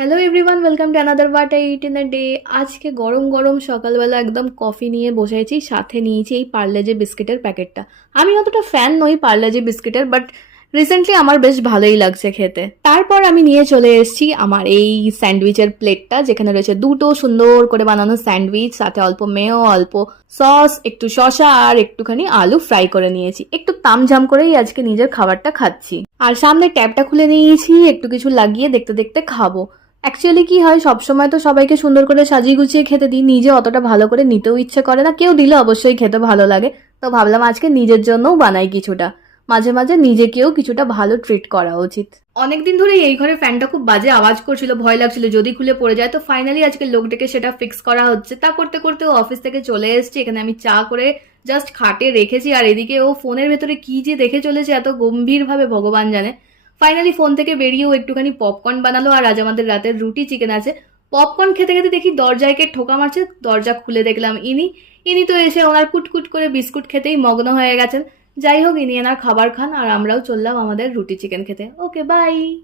Hello everyone, welcome to another but eight in the day. আজকে গরম গরম সকালবেলা একদম কফি নিয়ে বসেছি, সাথে নিয়েছি এই পার্লেজি বিস্কিটের প্যাকেটটা। আমি অতটা ফ্যান নই পার্লেজি বিস্কিটের, বাট রিসেন্টলি আমার বেশ ভালোই লাগছে খেতে। তারপর আমি নিয়ে চলে এসেছি আমার এই স্যান্ডউইচের প্লেটটা, যেখানে রয়েছে দুটো সুন্দর করে বানানো স্যান্ডউইচ, সাথে অল্প মেয়ো, অল্প সস, একটু শসা আর একটুখানি আলু ফ্রাই করে নিয়েছি। একটু তামঝাম করেই আজকে নিজের খাবারটা খাচ্ছি। আর সামনে ট্যাপটা খুলে নিয়েছি, একটু কিছু লাগিয়ে দেখতে দেখতে খাবো। অ্যাকচুয়ালি কি হয়, সবসময় তো সবাইকে সুন্দর করে সাজিয়ে গুছিয়ে খেতে দিই, নিজে অতটা ভালো করে নিতেও ইচ্ছে করে না। কেউ দিলে অবশ্যই খেতে ভালো লাগে, তো ভাবলাম আজকে নিজের জন্যও বানাই কিছুটা। মাঝে মাঝে নিজেকেও কিছুটা ভালো ট্রিট করা উচিত। অনেকদিন ধরে এই ঘরে ফ্যানটা খুব বাজে আওয়াজ করছিল, ভয় লাগছিল যদি খুলে পড়ে যায়। তো ফাইনালি আজকে লোক ডেকে সেটা ফিক্স করা হচ্ছে। তা করতে করতে ও অফিস থেকে চলে এসেছে। এখানে আমি চা করে জাস্ট খাটে রেখেছি, আর এদিকে ও ফোনের ভেতরে কি যে দেখে চলেছে এত গম্ভীর ভাবে, ভগবান জানে। ফাইনালি ফোন থেকে বেরিয়েও একটুখানি পপকর্ন বানালো, আর আজ আমাদের রাতের রুটি চিকেন আছে। পপকর্ন খেতে খেতে দেখি দরজায় কে ঠোকা মারছে। দরজা খুলে দেখলাম ইনি। ইনি তো এসে ওনার কুটকুট করে বিস্কুট খেতেই মগ্ন হয়ে গেছেন। যাই হোক, ইনি এনার খাবার খান, আর আমরাও চললাম আমাদের রুটি চিকেন খেতে। ওকে, বাই।